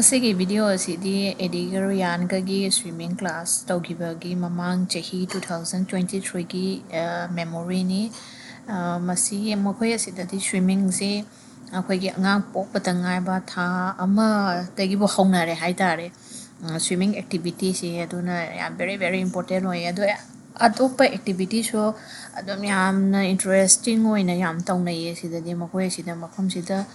ꯃꯁꯤꯒꯤ ꯚꯤꯗꯤꯑꯣ ꯑꯁꯤꯗꯤ ꯑꯦꯗꯤꯒ ꯔꯤꯌꯥꯟꯒꯒꯤ swimming class ꯇꯧꯈꯤꯕꯒꯤ ꯃꯃꯥꯡ ꯆꯍꯤ 2023ꯒꯤ ꯃꯦꯃꯣꯔꯤꯅꯤ ꯃꯁꯤ ꯃꯈꯣꯏ ꯑꯁꯤꯗꯗꯤ ꯁ꯭ꯋꯤꯃꯤꯡꯁꯦ ꯑꯩꯈꯣꯏꯒꯤ ꯑꯉꯥꯡ ꯄꯣꯛꯄꯇ ꯉꯥꯏꯕ ꯊꯥ ꯑꯃꯗꯒꯤꯕꯨ ꯍꯧꯅꯔꯦ ꯍꯥꯏꯇꯥꯔꯦ ꯁ꯭ꯋꯤꯃꯤꯡ ꯑꯦꯛꯇꯤꯚꯤꯇꯤꯁꯤ ꯑꯗꯨꯅ ꯌꯥꯝ ꯚꯦꯔꯤ ꯏꯝꯄꯣꯔꯇꯦꯟ ꯑꯣꯏꯌꯦ ꯑꯗꯣ ꯑꯇꯣꯞꯄ ꯑꯦꯛꯇꯤꯚꯤꯇꯤꯁꯨ ꯑꯗꯨꯝ ꯌꯥꯝꯅ ꯏꯟꯇꯔꯦꯁꯇꯤꯡ ꯑꯣꯏꯅ ꯌꯥꯝ ꯇꯧꯅꯩꯌꯦ ꯁꯤꯗꯗꯤ ꯃꯈꯣꯏ ꯑꯁꯤꯗ ꯃꯐꯝꯁꯤꯗ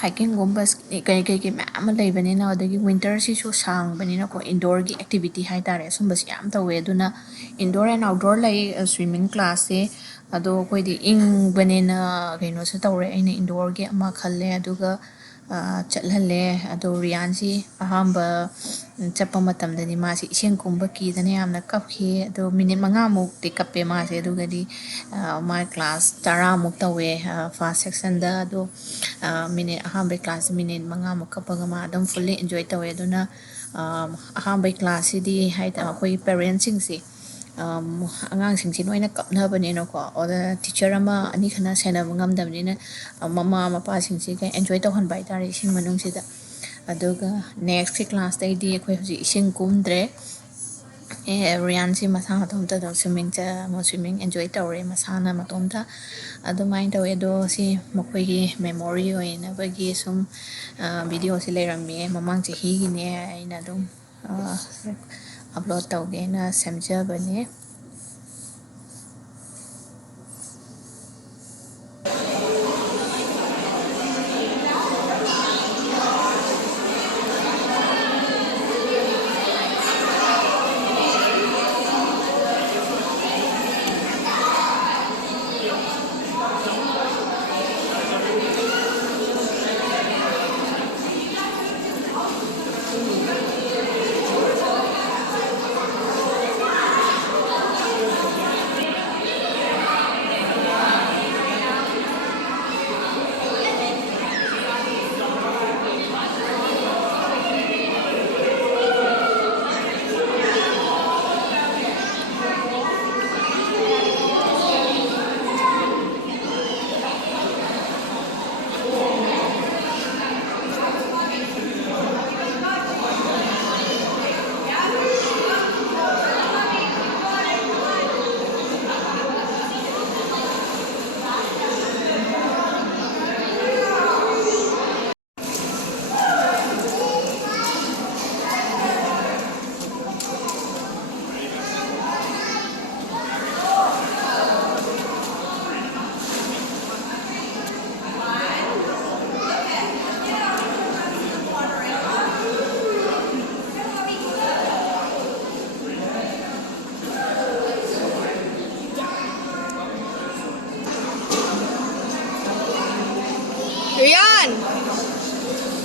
हाइकिंगुम्बा कई मैम अमा लेबनिना अदगी विंटरसिसु सांगबनिनाको इंडोरगी एक्टिविटी हाइतारे असुंबसि याम तवे अदुना इंडोर एंड आउटडोर लाई स्विमिंग क्लास से अदो कोइदि इंगबनिना कइनोसे तवरे अइना इंडोरगी अमा खल्ले अदुगा चलहल्ले अदो रियानसी अहांबा चप्पा मतमदनि मासी इसिंग कुंबा कीदने यामना कपखि अदो मिनिट 5 मुक्ति कप्पे मासे अदुगदि मा क्लास 10 मुक तवे फर्स्ट सेक्शन दा अदो मिनिट अहांबे क्लास मिनिट 5 मुक कप्पगा मा अदम फुल्ली एंजॉय तवे अदुना अहांबे क्लास सिदि हाइता अखोई पेरेंट्स सिंगसि अꯉꯥꯡꯁꯤꯡꯁꯤ ꯂꯣꯏꯅ ꯀꯞꯅꯕꯅꯤꯅꯀꯣ ꯑꯣꯗ ꯇꯤꯆꯔ ꯑꯃ ꯑꯅꯤ ꯈꯅ ꯁꯦꯟꯅꯕ ꯉꯝꯗꯕꯅꯤꯅ ꯃꯃꯥ ꯃꯄꯥꯁꯤꯡꯁꯤꯒ ꯑꯦꯟꯖꯣꯏ ꯇꯧꯍꯟꯕ ꯍꯥꯏꯇꯥꯔꯦ ꯏꯁꯤꯡ ꯃꯅꯨꯡꯁꯤꯗ ꯑꯗꯨꯒ ꯅꯦꯛꯁꯀꯤ ꯀ꯭ꯂꯥꯁꯇꯩꯗꯤ ꯑꯩꯈꯣꯏ ꯍꯧꯖꯤꯛ ꯏꯁꯤꯡ ꯀꯨꯝꯗ꯭ꯔꯦ ꯔꯤꯌꯥꯟꯁꯤ ꯃꯁꯥ ꯃꯇꯣꯝꯇ ꯑꯗꯨꯝ ꯁ꯭ꯋꯤꯃꯤꯡ ꯑꯦꯟꯖꯣꯏ ꯇꯧꯔꯦ ꯃꯁꯥꯅ ꯃꯇꯣꯝꯇ ꯑꯗꯨꯃꯥꯏꯅ ꯇꯧꯋꯦ ꯑꯗꯣ ꯁꯤ ꯃꯈꯣꯏꯒꯤ ꯃꯦꯃꯣꯔꯤ ꯑꯣꯏꯅꯕꯒꯤ ꯁꯨꯝ ꯚꯤꯗꯤꯑꯣꯁꯤ ꯂꯩꯔꯝꯃꯦ ꯃꯃꯥꯡ ꯆꯍꯤꯒꯤꯅꯦ ꯑꯩꯅ ꯑꯗꯨꯝ upload tawgena semjabane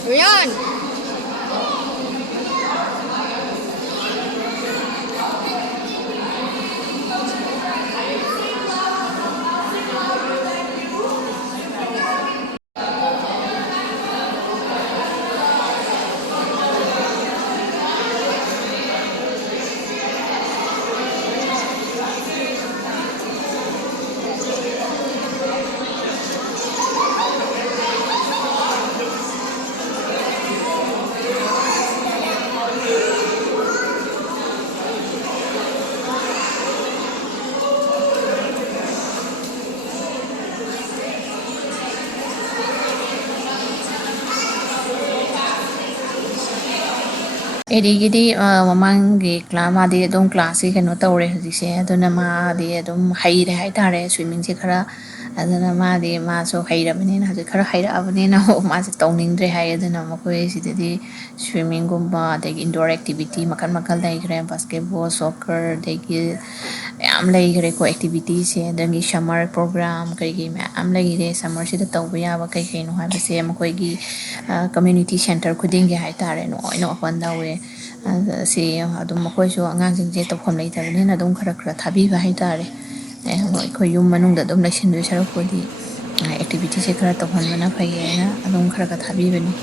Rian एडिगिदी ममांगी क्लास मादी अदुम क्लास की कनो तौरे हजिसे अदुना मादी अदुम हैरे हाइतारे स्विमिंग से खरा अदुना मादी मासो हैरबनिना हजि खरा हैरबनिना मासे तौनिंद्रे हाय अदुना मकोय सिदि स्विमिंग गुम्बा अदगी इंडोर एक्टिविटी मखल मखल दैग्रे बास्केटबॉल सॉकर अदगी याम लैग्रे को एक्टिविटी से अदगी समर प्रोग्राम कई मैम लैग्रे समर सिदा तौबा याबा कई कइनो हाबसे मकोयगी कम्युनिटी सेंटर खुदिंगे हाइतारे नोइनो अपन दावे से अदुम मकोयसो अङांसिंजे तौफम लैतबनिना अदुम खरा खरा थाबीबा हाइतारे अखोय युम मनुंगदा अदुम लैसिनदोय सरकपोदी एक्टिविटी से खरा तौहनबना फैयेना अदुम खरा खरा थाबीबनी